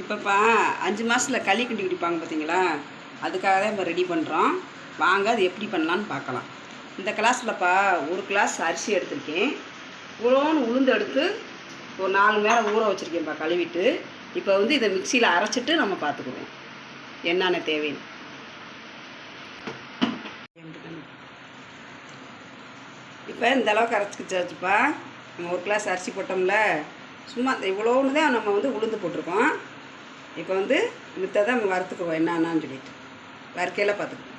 இப்போப்பா அஞ்சு மாதத்தில் களி கிண்டி குடிப்பாங்க பார்த்தீங்களா அதுக்காக தான் இப்போ ரெடி பண்ணுறோம் வாங்க அது எப்படி பண்ணலான்னு பார்க்கலாம். இந்த கிளாஸ்லப்பா ஒரு கிளாஸ் அரிசி எடுத்திருக்கேன். இவ்வளோன்னு உளுந்து எடுத்து ஒரு நாலு மேலே ஊற வச்சுருக்கேன்ப்பா கழுவிட்டு இப்போ வந்து இதை மிக்சியில் அரைச்சிட்டு நம்ம பார்த்துக்குவோம். என்னென்ன தேவைன்னு. இப்போ இந்த அளவுக்கு அரைச்சிக்கிச்சாச்சுப்பா. நம்ம ஒரு கிளாஸ் அரிசி போட்டோம்ல. சும்மா இவ்வளோன்னு தான் நம்ம வந்து உளுந்து போட்டிருக்கோம். இப்போ வந்து மித்ததை நம்ம வறுத்துக்குவோம் என்னென்னு சொல்லிட்டு. வறுக்கையில் பார்த்துக்குவோம்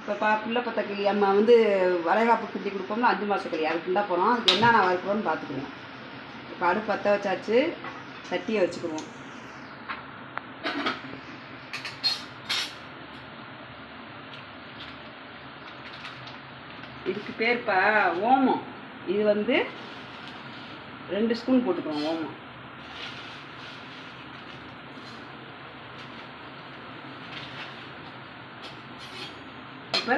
இப்போ பா பிள்ளை பத்தக்கு நம்ம வந்து வளைகாப்பு கிண்டி கொடுப்போம்னா அஞ்சு மாதம் களி அது போகிறோம் அதுக்கு என்னென்ன வறுக்கிறோம்னு பார்த்துக்குவோம் இப்போ அடுப்பு பற்ற வச்சாச்சு. சட்டியை வச்சுக்குவோம். இதுக்கு பேர்ப்பா ஓமம். இது வந்து ரெண்டு ஸ்பூன் போட்டுக்குவோம் ஓமம். இப்போ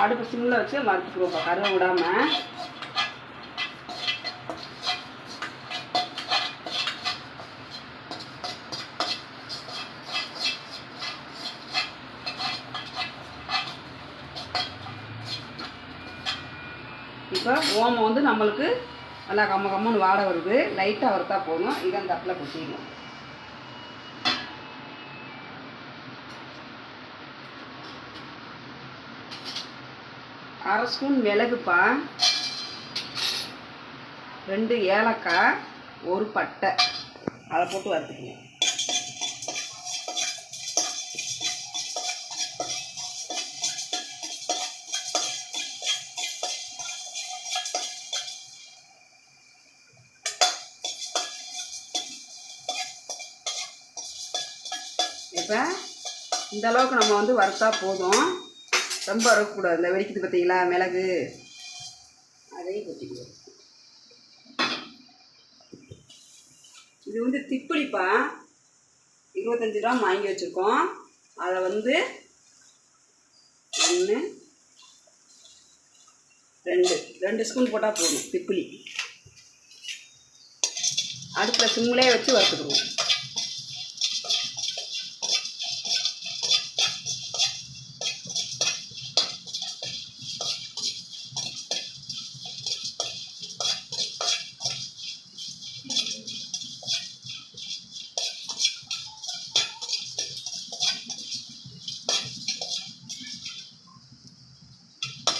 அடுப்பு சிம்மில் வச்சு வறுத்துக்குவோம் கருவை விடாமல் இப்போ ஓமம் வந்து நம்மளுக்கு நல்லா கம்ம கம்மன்னு வாடை வருது. லைட்டாக வறுத்தா போதும். இதை அந்த தப்பில் கொட்டிடணும். அரை ஸ்பூன் மிளகுப்பா ரெண்டு ஏலக்காய் ஒரு பட்டை. அதை போட்டு வறுத்துக்கணும். இப்போ இந்த அளவுக்கு நம்ம வந்து வறுத்தா போதும். ரொம்ப அறுக்கக்கூடாது. இந்த வெடிக்குது பார்த்தீங்களா மிளகு. அதையும் கொட்டிக்குவோம் இது வந்து திப்பளிப்பா இருபத்தஞ்சி கிராம் வாங்கி வச்சுருக்கோம். அதை வந்து ஒன்று ரெண்டு ரெண்டு ஸ்பூன் போட்டால் போதும் திப்பிலி அடுப்பில் சிம்மிலே வச்சு வறுத்துக்குருவோம்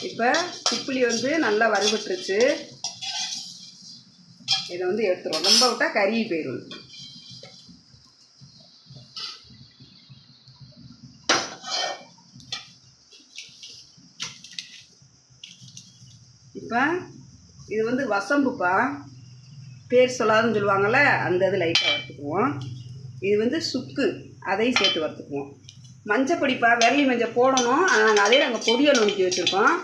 இப்போ சிப்பிலி வந்து நல்லா வறுபட்டுருச்சு. இதை வந்து எடுத்துருவோம். ரொம்ப விட்டால் கருகி போயிடும் இப்போ இது வந்து வசம்புப்பா. பேர் சொல்லாதுன்னு சொல்லுவாங்கள்ல அந்த இது லைட்டாக வறுத்துக்குவோம். இது வந்து சுக்கு அதையும் சேர்த்து வறுத்துக்குவோம். மஞ்சப்பொடிப்பா விரலி மஞ்சள் போடணும். ஆனால் நாங்கள் அதே நாங்கள் பொடியை நுணுக்கி வச்சுருக்கோம்.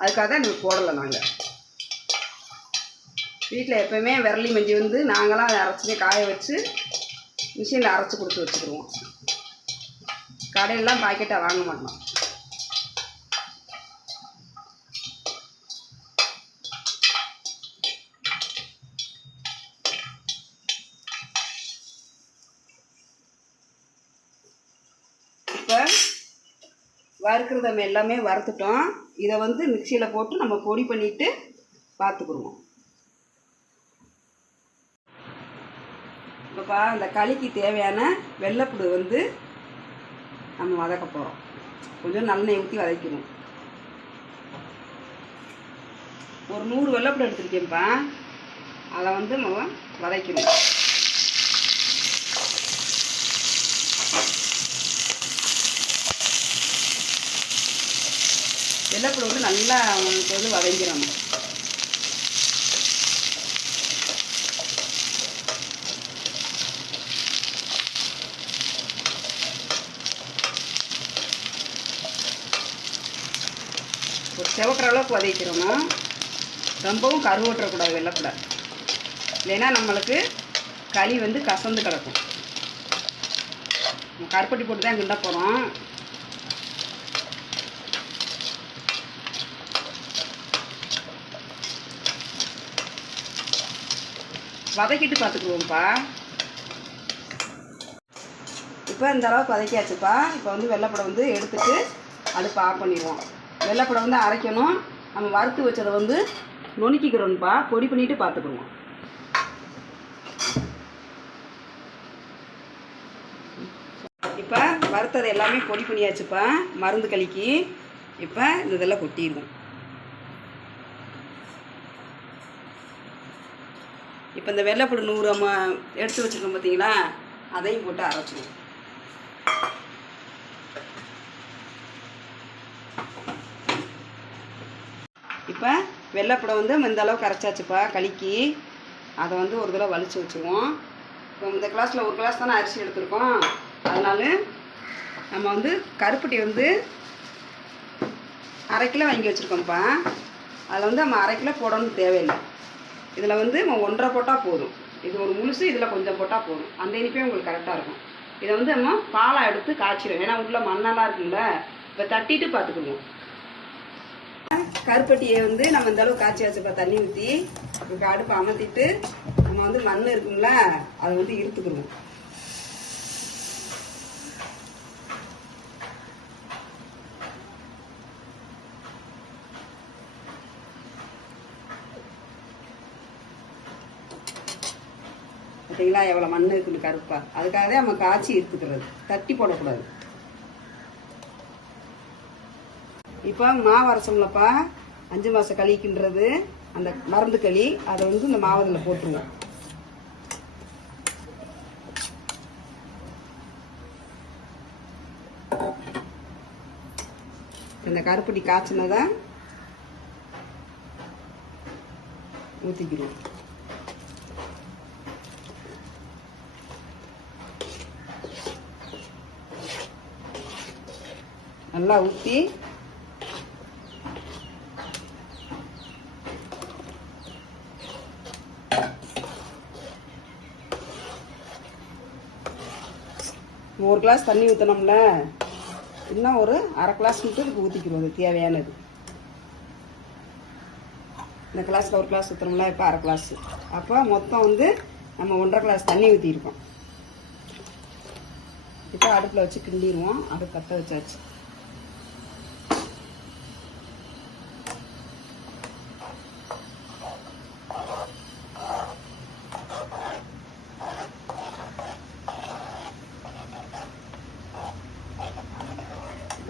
அதுக்காக தான் எனக்கு போடலை நாங்கள் வீட்டில் எப்போயுமே விரலி மஞ்சி வந்து நாங்களாம் அதை அரைச்சி காய வச்சு மிஷினில் அரைச்சி கொடுத்து வச்சுக்கிடுவோம் கடையிலலாம் பாக்கெட்டாக வாங்க மாட்டோம். வறுக்கிறது நம்ம எல்லாமே வறுத்துட்டோம். இதை வந்து மிக்சியில் போட்டு நம்ம பொடி பண்ணிவிட்டு பார்த்துக்குருவோம். இப்போப்பா அந்த களிக்கு தேவையான வெள்ளைப்புடு வந்து நம்ம வதக்க போகிறோம் கொஞ்சம் நல்லெண்ணெய் ஊற்றி வதக்கணும் ஒரு நூறு வெள்ளைப்புடு எடுத்துருக்கேன்ப்பா. அதை வந்து நம்ம வதக்கணும் வெள்ளைப்புடு வந்து நல்லா உங்களுக்கு வந்து வதங்கிடணும் ஒரு செவக்கிற அளவுக்கு வதக்கிடணும் ரொம்பவும் கருவட்டுறக்கூடாது வெள்ளைப்பட. இல்லைன்னா நம்மளுக்கு களி வந்து கசந்து கிடக்கும். கருப்பட்டி போட்டு தான் கிண்ட போகிறோம் வதக்கிட்டு பார்த்துக்குவோம்ப்பா. இப்போ இந்த அளவுக்கு வதக்கியாச்சுப்பா. இப்போ வந்து வெள்ளைப்படை வந்து எடுத்துட்டு அடுப்பை ஆஃப் பண்ணிடுவோம். வெள்ளைப்படை வந்து அரைக்கணும். நம்ம வறுத்து வச்சதை வந்து நுணுக்கிக்கிறோம்ப்பா. பொடி பண்ணிட்டு பார்த்துக்குவோம். இப்போ வறுத்தது எல்லாமே பொடி பண்ணியாச்சுப்பா. மருந்து கழிக்கு இப்போ இந்த இதெல்லாம் கொட்டிடுவோம். இப்போ இந்த வெள்ளைப்பூடு நூறு அம்மா எடுத்து வச்சுருக்கோம் பார்த்தீங்களா? அதையும் போட்டு அரைச்சிடுவோம். இப்போ வெள்ளைப்பூடை வந்து இந்த அளவுக்கு அரைச்சாச்சுப்பா கலக்கி அதை வந்து ஒரு தடவை வலிச்சு வச்சுருவோம். இப்போ இந்த கிளாஸில் ஒரு கிளாஸ் தானே அரிசி எடுத்திருக்கோம். அதனால நம்ம வந்து கருப்பட்டி வந்து அரை கிலோ வாங்கி வச்சுருக்கோம்ப்பா. அதில் வந்து நம்ம அரை கிலோ போடணும்னு தேவையில்லை. இதில் வந்து நம்ம ஒன்றரை போட்டால் போதும். இது ஒரு முழுசு இதில் கொஞ்சம் போட்டால் போதும். அந்த இனிப்பே உங்களுக்கு கரெக்டாக இருக்கும். இதை வந்து நம்ம பாலாக எடுத்து காய்ச்சிடும் ஏன்னா உள்ள மண்ணெல்லாம் இருக்குல்ல இப்போ தட்டிட்டு பார்த்துக்கணும் கருப்பட்டியை வந்து நம்ம இந்த அளவு காய்ச்சி வச்சுப்பா தண்ணி ஊற்றி இப்போ அடுப்பை அமர்த்திட்டு நம்ம வந்து மண் இருக்குங்களா அதை வந்து இருத்துக்கணும் பார்த்தீங்களா எவ்வளோ மண் இருக்குன்னு கருப்பா? அதுக்காக தான் நம்ம காய்ச்சி எடுத்துக்கிறது தட்டி போடக்கூடாது. இப்போ மாவு அரைச்சோம்லப்பா அஞ்சு மாதம் களிக்கின்றது அந்த மருந்து களி அதை வந்து இந்த மாவதில் போட்டுருவோம் இந்த கருப்பட்டி காய்ச்சினதை ஊற்றிக்கிறோம் நல்லா ஊற்றி ஒரு கிளாஸ் தண்ணி ஊற்றினோம்ல இன்னும் ஒரு அரை கிளாஸ் மட்டும் இதுக்கு ஊற்றிக்கிறோம் அது தேவையானது. இந்த கிளாஸில் ஒரு கிளாஸ் ஊற்றுறோம்ல இப்போ அரை கிளாஸ் அப்போ மொத்தம் வந்து நம்ம ஒன்றரை கிளாஸ் தண்ணி ஊற்றிருக்கோம் இப்போ அடுப்பில் வச்சு கிண்டிடுவோம். அது கட்ட வச்சாச்சு.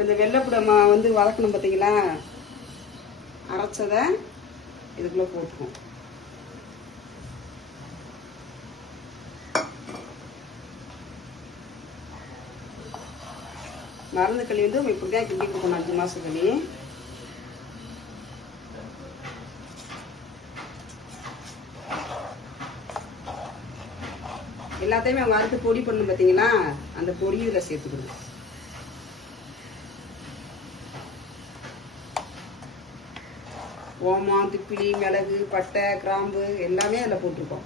இந்த வெள்ளைப்புடமா வந்து வதக்கணும் பார்த்தீங்களா அரைச்சதை இதுக்குள்ளே போட்டுருவோம் மருந்து களி வந்து நம்ம இப்படி தான் கிண்டி கொடுக்கணும் அஞ்சு மாதம் களி. எல்லாத்தையுமே அவங்க அறுத்து பொடி பண்ணணும் பார்த்தீங்களா அந்த பொடி இதில் சேர்த்துக்கணும். ஓமா திப்பிலி மிளகு பட்டை கிராம்பு எல்லாமே அதில் போட்டிருக்கோம்.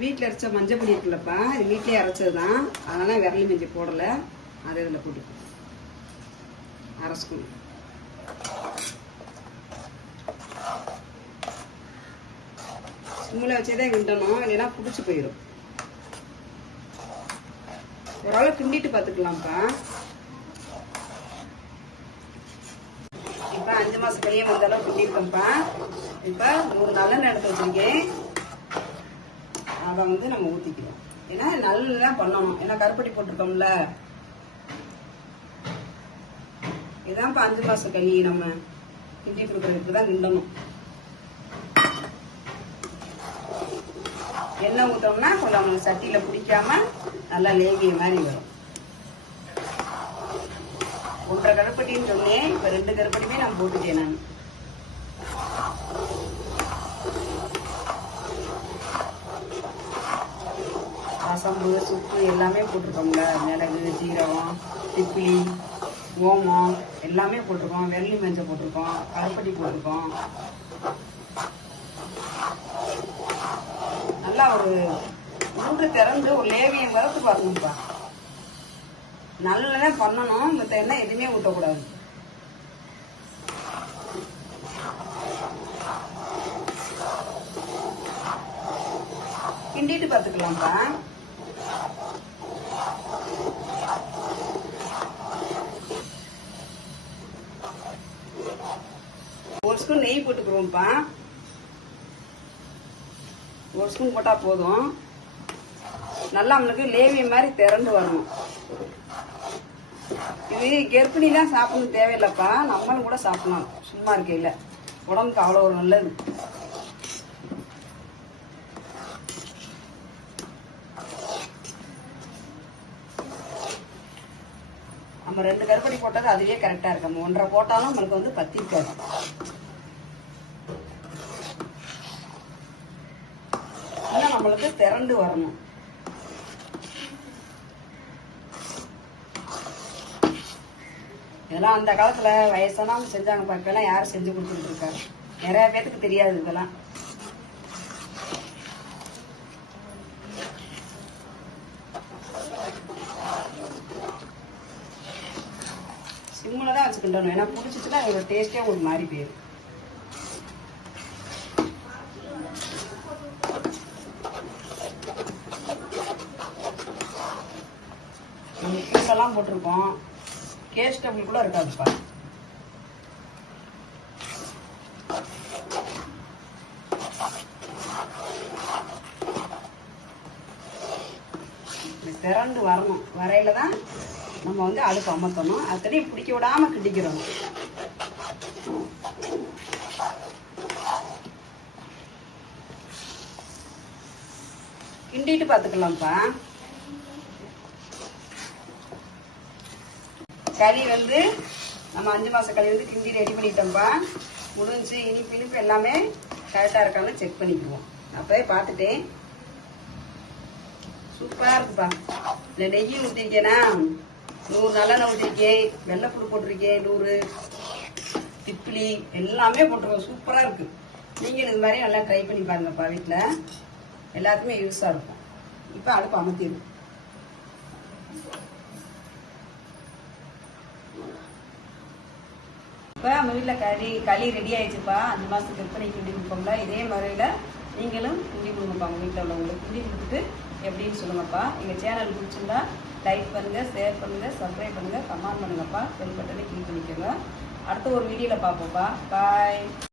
வீட்டில் அரைச்ச மஞ்சள் பொடி இருக்குல்லப்பா இது வீட்டிலே அரைச்சது தான் அதனால் விரலி மஞ்சள் போடலை. அதை இதில் போட்டுக்கோ school. சிம்மில் வச்சே தான் கிண்டணும் இல்லைன்னா பிடிச்சி போயிடும் ஓரளவு கிண்டிட்டு பார்த்துக்கலாம்ப்பா இப்போ அஞ்சு மாதம் பெரிய வந்த அளவு கிண்டிருக்கோம்ப்பா இப்போ நூறு நல்ல எடுத்து வச்சிருக்கேன். அதை வந்து நம்ம ஊற்றிக்கிறோம் ஏன்னா நல்லா பண்ணணும். ஏன்னா கருப்பட்டி போட்டிருக்கோம்ல. இதான்ப்பா அஞ்சு மாதம் கனி நம்ம கிண்டி கொடுக்குறதுக்கு தான் கிண்டணும் எண்ணெய் ஊட்டோம்னா கொஞ்சம் அவங்களுக்கு சட்டியில் பிடிக்காம நல்லா லேகிய மாதிரி வரும். ஒன்றரை கருப்பட்டின்னு சொன்னேன். இப்போ ரெண்டு கருப்பட்டியுமே நான் போட்டுட்டேன் நான். சம்பு சுப்பு எல்லாமே போட்டிருக்கோம்ல. மிளகு ஜீரகம் திப்பிலி ஓமம் எல்லாமே போட்டிருக்கோம். வெள்ளி மஞ்சள் போட்டிருக்கோம். கருப்பட்டி போட்டிருக்கோம். நல்லா ஒரு மூன்று திறந்து ஒரு லேவியம் வளர்த்து பார்க்கணும்ப்பா நல்லதான் பண்ணணும். மற்ற என்ன எதுவுமே ஊட்டக்கூடாது கிண்டிட்டு பார்த்துக்கலாம்ப்பா. ஒரு ஸ்பூன் நெய் போட்டுக்கிறோம்ப்பா ஒரு ஸ்பூன் போட்டால் போதும். நல்லா நம்மளுக்கு லேவிய மாதிரி திரண்டு வரணும். இது கர்ப்பிணிலாம் சாப்பிடணும் தேவையில்லைப்பா. நம்மளும் கூட சாப்பிடலாம். சும்மா இருக்கையில். உடம்புக்கு அவ்வளோ ஒரு நல்லது. நம்ம ரெண்டு கருப்படி போட்டது அதுவே கரெக்டாக இருக்கு. நம்ம ஒன்றரை போட்டாலும் நம்மளுக்கு வந்து பத்திருக்காது இன்னும் நம்மளுக்கு திரண்டு வரணும். இதெல்லாம் அந்த காலத்துல வயசானவங்க செஞ்சாங்க பார்க்கலாம் யாரும் செஞ்சு கொடுத்துட்டு இருக்காரு நிறைய பேத்துக்கு தெரியாது இதெல்லாம். சிம்மில் தான் வச்சுக்கிட்டோம். ஏன்னா பிடிச்சிச்சுன்னா அதோட டேஸ்ட்டே உங்களுக்கு மாறி போயிடும் போட்டிருக்கோம். கேஸ் டபுள் கூட இருக்காதுப்பா. திறந்து வரணும். வரையில தான் நம்ம வந்து அடுப்பு அமர்த்தணும். அத்தனை பிடிக்க விடாம கிண்டிக்கிறோம். கிண்டிட்டு பார்த்துக்கலாம்ப்பா. கறி வந்து நம்ம அஞ்சு மாச கறி வந்து கிண்டி ரெடி பண்ணிட்டோம்ப்பா முடிஞ்சு இனிப்பு இனிப்பு எல்லாமே கரெக்டாக இருக்கான்னு செக் பண்ணிக்குவோம். அப்போ பார்த்துட்டேன். சூப்பராக இருக்குப்பா. இல்லை நெய்யும் ஊற்றிருக்கேனா நூறு நல்லெண்ணெய் ஊற்றிருக்கேன் வெள்ளைப்புடு போட்டிருக்கேன் நூறு. திப்பிலி எல்லாமே போட்டிருக்கோம். சூப்பராக இருக்குது நீங்கள் இது மாதிரி நல்லா ட்ரை பண்ணி பாருங்கப்பா வீட்டில் எல்லாத்துக்குமே யூஸாக இருக்கும். இப்போ அடுப்பு அமர்த்திடும் இப்போ நம்ம வீட்டில் களி களி ரெடி ஆயிடுச்சுப்பா. அஞ்சு மாதத்துக்கு விற்பனை கிண்டி கொடுப்போம்ல இதே முறையில் நீங்களும் கிண்டி கொடுங்கப்பா உங்கள் வீட்டில் உள்ளவங்களுக்கு கிண்டி கொடுத்துட்டு எப்படின்னு சொல்லுங்கப்பா. எங்கள் சேனல் பிடிச்சிருந்தா லைக் பண்ணுங்கள் ஷேர் பண்ணுங்கள் சப்ஸ்கிரைப் பண்ணுங்கள் கமெண்ட் பண்ணுங்கப்பா. பெல் பட்டனை கிளிக் பண்ணிக்கோங்க. அடுத்த ஒரு வீடியோவில் பார்ப்போம்ப்பா. பாய்